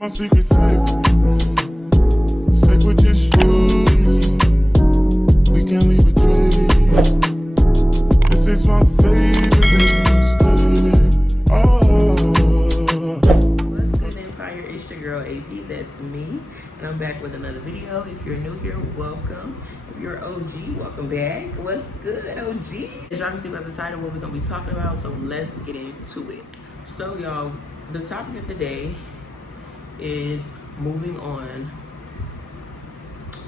My secret safe, safe with just you and me. We can leave a trace. This is my favorite mistake. Oh. What's good, Empire? It's your girl AP. That's me, and I'm back with another video. If you're new here, welcome. If you're OG, welcome back. What's good, OG? As y'all can see by the title, what we're gonna be talking about. So let's get into it. So y'all, the topic of the day is moving on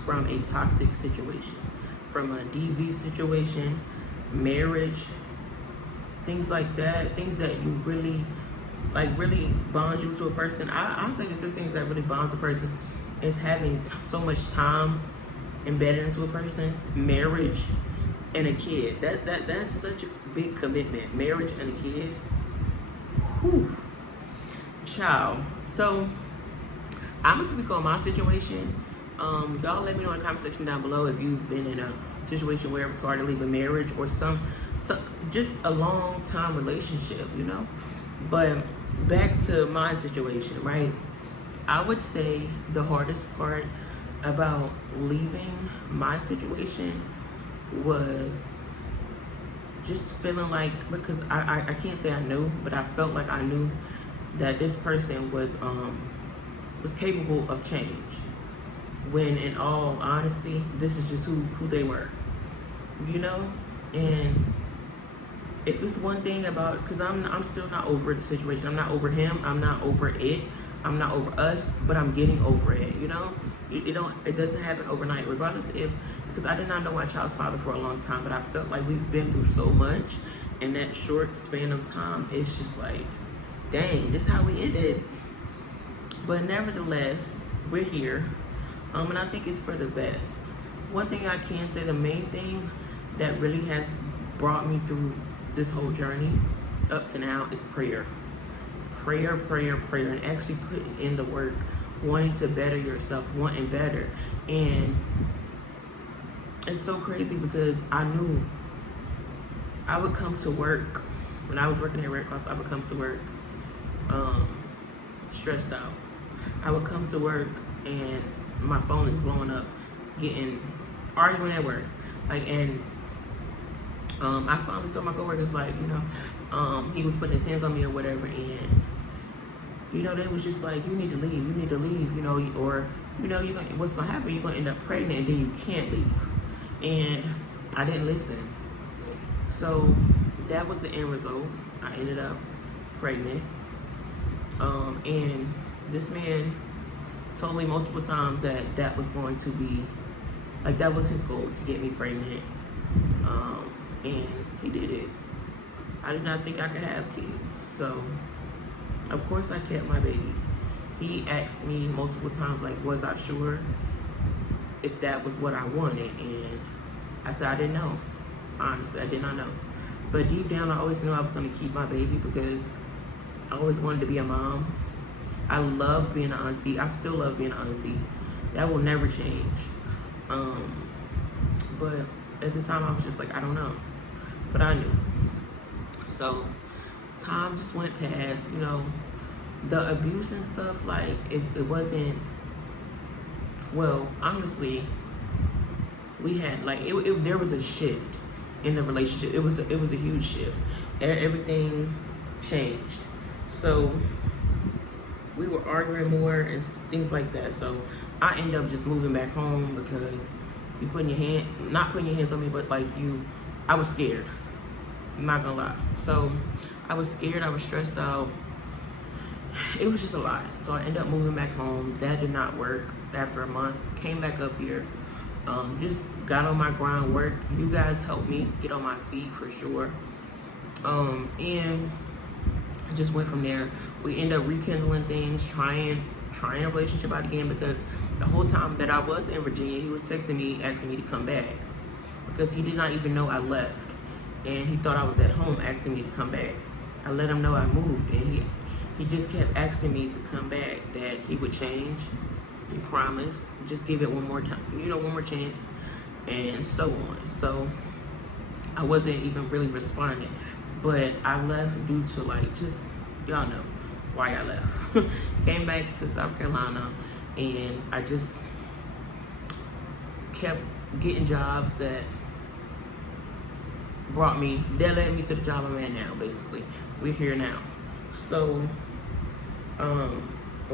from a toxic situation, from a DV situation, marriage, things like that, things that you really bonds you to a person. I'll say the three things that really bonds a person is having so much time embedded into a person, marriage, and a kid. That's such a big commitment. Marriage and a kid. Whew. Child. So I'm gonna speak on my situation. Y'all let me know in the comment section down below if you've been in a situation where it was hard to leave a marriage or some just a long time relationship, you know. But back to my situation, right? I would say the hardest part about leaving my situation was just feeling like, because I can't say I knew, but I felt like I knew that this person was capable of change, when in all honesty this is just who they were, you know. And if it's one thing about, because I'm still not over the situation, I'm not over him, I'm not over it, I'm not over us, but I'm getting over it, you know. It doesn't happen overnight, regardless if, because I did not know my child's father for a long time, but I felt like we've been through so much in that short span of time. It's just like, dang, this is how we ended. But nevertheless, we're here, and I think it's for the best. One thing I can say, the main thing that really has brought me through this whole journey up to now is prayer. Prayer, and actually putting in the work, wanting to better yourself, wanting better. And it's so crazy because I knew I would come to work, when I was working at Red Cross, I would come to work stressed out. I would come to work and my phone is blowing up, arguing at work. And I finally told my coworkers, like, you know, he was putting his hands on me or whatever, and you know, they was just like, you need to leave, you know, or you know, what's gonna happen? You're gonna end up pregnant and then you can't leave. And I didn't listen. So that was the end result. I ended up pregnant. And this man told me multiple times that was going to be, like, that was his goal, to get me pregnant. And he did it. I did not think I could have kids. So, of course, I kept my baby. He asked me multiple times, like, was I sure if that was what I wanted? And I said I didn't know. Honestly, I did not know. But deep down, I always knew I was going to keep my baby because I always wanted to be a mom. I love being an auntie. I still love being an auntie. That will never change. But at the time, I was just like, I don't know. But I knew. So time just went past, you know. The abuse and stuff, like, it wasn't, well, honestly, we had, like, there was a shift in the relationship. It was a huge shift. Everything changed. So we were arguing more and things like that. So I ended up just moving back home because you not putting your hands on me, but like I was scared. I'm not gonna lie. So I was scared, I was stressed out. It was just a lot. So I ended up moving back home. That did not work. After a month, came back up here. Just got on my grind, work. You guys helped me get on my feet for sure. And I just went from there. We ended up rekindling things, trying a relationship out again, because the whole time that I was in Virginia, he was texting me, asking me to come back, because he did not even know I left. And he thought I was at home, asking me to come back. I let him know I moved, and he just kept asking me to come back, that he would change. He promised, just give it one more time, you know, one more chance, and so on. So I wasn't even really responding. But I left due to, like, just, y'all know, why I left. Came back to South Carolina, and I just kept getting jobs that led me to the job I'm at now, basically. We're here now. So,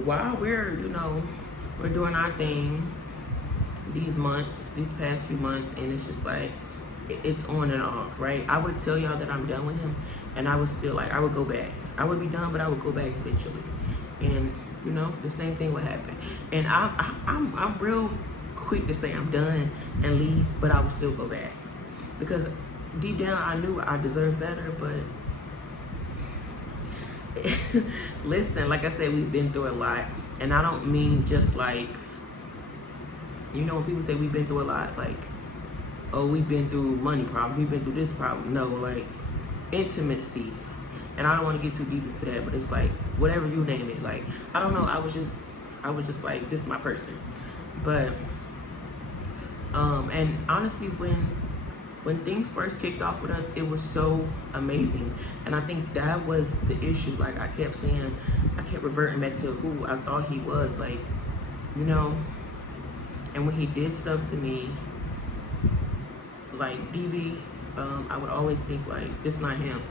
while we're doing our thing these past few months, and it's just like, it's on and off, right? I would tell y'all that I'm done with him, and I would still, like, I would go back. I would be done, but I would go back eventually. And, the same thing would happen. And I'm real quick to say I'm done and leave, but I would still go back. Because deep down, I knew I deserved better, but listen, like I said, we've been through a lot. And I don't mean just like, when people say we've been through a lot, like, oh, we've been through money problems, we've been through this problem. No, like, intimacy. And I don't want to get too deep into that, but it's like, whatever you name it. Like, I don't know, I was just like, this is my person. But, and honestly, when things first kicked off with us, it was so amazing. And I think that was the issue. Like, I kept reverting back to who I thought he was, like, and when he did stuff to me, like DV, I would always think, like, this not him.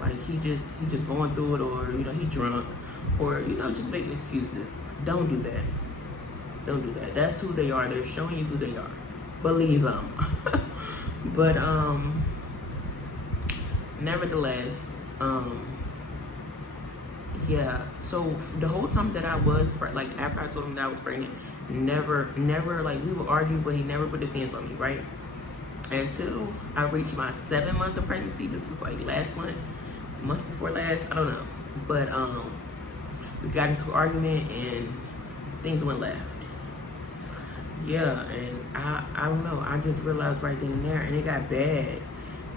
Like, he just going through it, or, he drunk, or, just making excuses. Don't do that. Don't do that. That's who they are. They're showing you who they are. Believe them. But, nevertheless, yeah, so the whole time that I was, like, after I told him that I was pregnant, never, like, we would argue, but he never put his hands on me, right? Until I reached my 7th month of pregnancy. This was like last month before last, I don't know. But we got into an argument and things went left. Yeah, and I don't know, I just realized right then and there, and it got bad.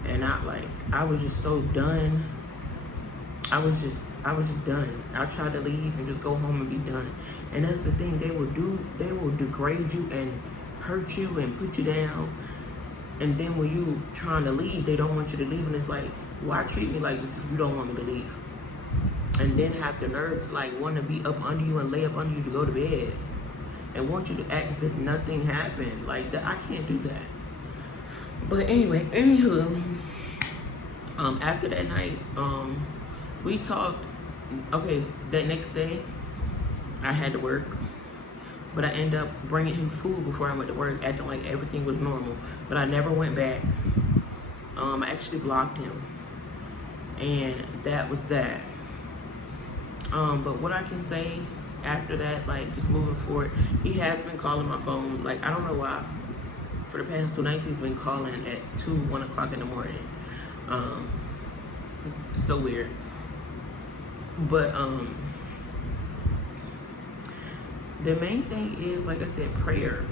And I was just so done. I was just done. I tried to leave and just go home and be done. And that's the thing, they will degrade you and hurt you and put you down. And then when you trying to leave, they don't want you to leave. And it's like, why treat me like this if you don't want me to leave? And then have the nerve to, like, want to be up under you and lay up under you to go to bed. And want you to act as if nothing happened. Like, that, I can't do that. But anyway, anywho, after that night, we talked. Okay, that next day, I had to work. But I ended up bringing him food before I went to work, acting like everything was normal. But I never went back. I actually blocked him. And that was that. But what I can say after that, like, just moving forward, he has been calling my phone. Like, I don't know why. For the past 2 nights, he's been calling at 1 o'clock in the morning. It's so weird. But, the main thing is, like I said, prayer.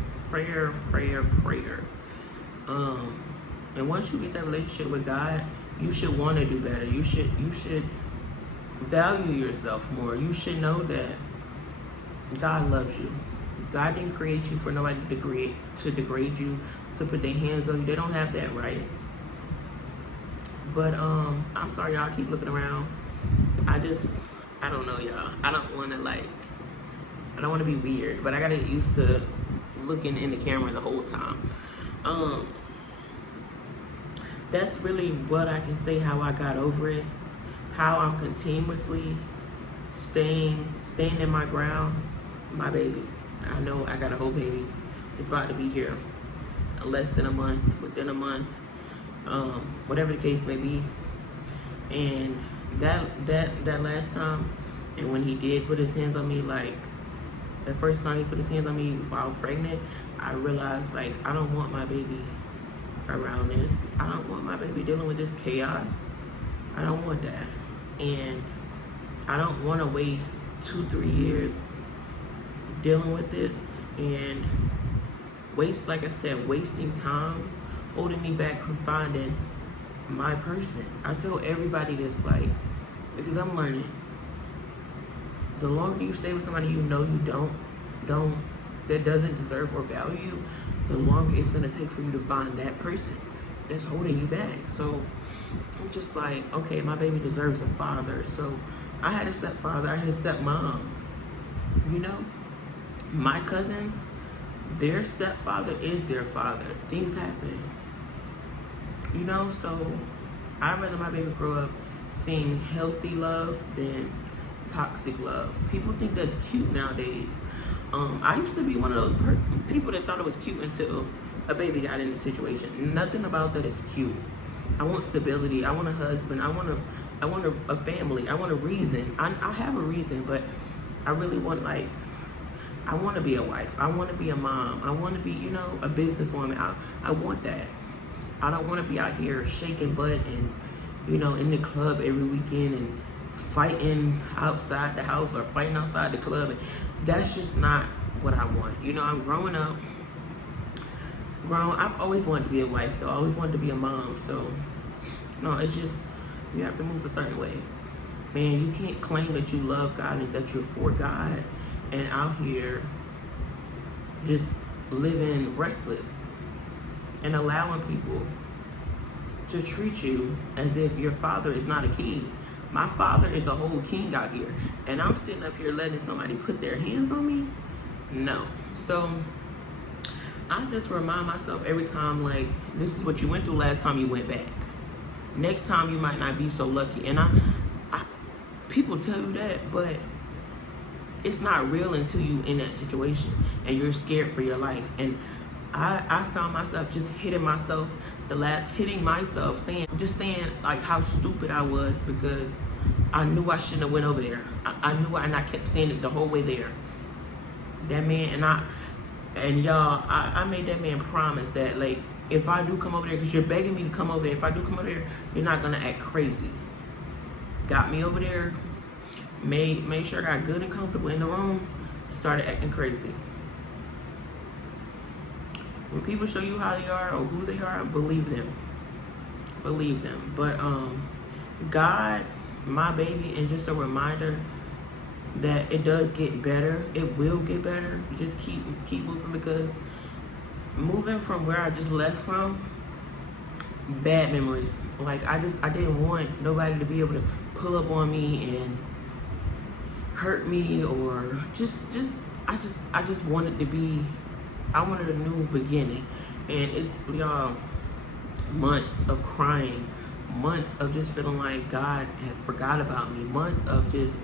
And once you get that relationship with God, you should want to do better. You should value yourself more. You should know that God loves you. God didn't create you for nobody to degrade you, to put their hands on you. They don't have that right. But I'm sorry, y'all. I keep looking around. I don't know, y'all. I don't want to be weird, but I gotta get used to looking in the camera the whole time. That's really what I can say, how I got over it, how I'm continuously staying in my ground. My baby, I know I got a whole baby. It's about to be here less than a month, within a month, whatever the case may be. And that last time, and when he did put his hands on me, like, the first time he put his hands on me while pregnant, I realized, like, I don't want my baby around this. I don't want my baby dealing with this chaos. I don't want that. And I don't want to waste 2-3 years dealing with this and like I said, wasting time, holding me back from finding my person. I tell everybody this, like, because I'm learning. The longer you stay with somebody you know you that doesn't deserve or value, the longer it's gonna take for you to find that person that's holding you back. So I'm just like, okay, my baby deserves a father, so I had a stepfather, I had a stepmom. You know, my cousins, their stepfather is their father. Things happen. You know, so I'd rather my baby grow up seeing healthy love than toxic love. People think that's cute nowadays. I used to be one of those people that thought it was cute until a baby got in the situation. Nothing about that is cute. I want stability. I want a husband. I want a family. I want a reason. I have a reason, but I really want, like, I want to be a wife. I want to be a mom. I want to be, you know, a businesswoman. I want that. I don't want to be out here shaking butt and, you know, in the club every weekend and fighting outside the house or fighting outside the club. And that's just not what I want. You know, I'm growing up. I've always wanted to be a wife, though. I always wanted to be a mom. So, no, it's just, you have to move a certain way. Man, you can't claim that you love God and that you're for God and out here just living reckless and allowing people to treat you as if your father is not a king. My father is a whole king out here, and I'm sitting up here letting somebody put their hands on me? No. So I just remind myself every time, like, this is what you went through last time you went back. Next time you might not be so lucky. And people tell you that, but it's not real until you in that situation and you're scared for your life. And I found myself just hitting myself, saying like how stupid I was, because I knew I shouldn't have went over there. I knew, and I kept saying it the whole way there. That man, and y'all, I made that man promise that, like, if I do come over there, because you're begging me to come over there, if I do come over there, you're not gonna act crazy. Got me over there, made sure I got good and comfortable in the room, started acting crazy. When people show you how they are or who they are, believe them. Believe them. But God, my baby, and just a reminder that it does get better. It will get better. You just keep moving, because moving from where I just left from, bad memories. Like, I didn't want nobody to be able to pull up on me and hurt me, or I just wanted to be, I wanted a new beginning. And it's, y'all, months of crying, months of just feeling like God had forgot about me, months of just,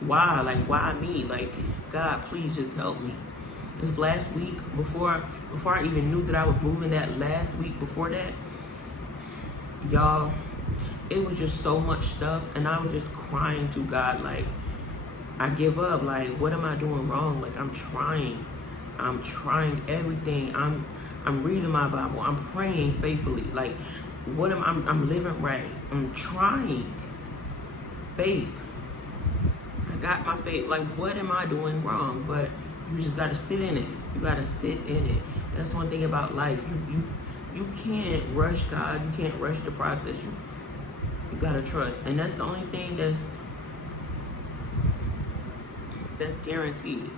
why? Like, why me? Like, God, please just help me. This last week, before I even knew that I was moving, that last week before that, y'all, it was just so much stuff, and I was just crying to God, like, I give up. Like, what am I doing wrong? Like, I'm trying everything. I'm reading my Bible. I'm praying faithfully. Like, I'm living right. I'm trying. Faith. I got my faith. Like, what am I doing wrong? But you just gotta sit in it. You gotta sit in it. That's one thing about life. You can't rush God. You can't rush the process. You gotta trust. And that's the only thing that's guaranteed.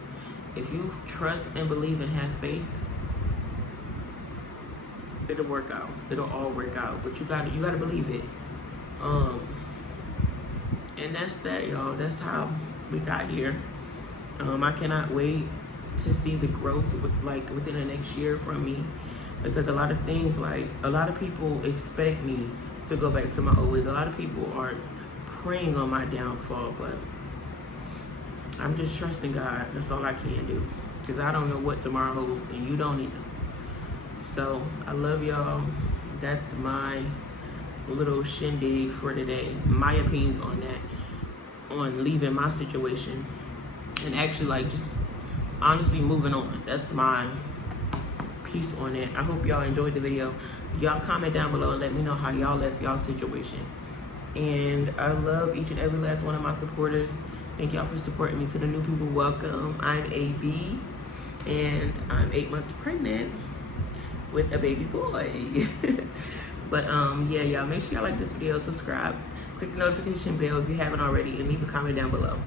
If you trust and believe and have faith, it'll work out. It'll all work out. But you gotta believe it. And that's that, y'all. That's how we got here. I cannot wait to see the growth within the next year from me, because a lot of things, like, a lot of people expect me to go back to my old ways. A lot of people are praying on my downfall, but I'm just trusting God. That's all I can do, because I don't know what tomorrow holds, and you don't either. So I love y'all. That's my little shindig for today. My opinions on that, on leaving my situation, and actually, like, just honestly moving on. That's my piece on it. I hope y'all enjoyed the video. Y'all comment down below and let me know how y'all left y'all situation. And I love each and every last one of my supporters. Thank y'all for supporting me. To the new people, welcome. I'm AB, and I'm 8 months pregnant with a baby boy. But yeah, y'all, make sure y'all like this video, subscribe, click the notification bell if you haven't already, and leave a comment down below.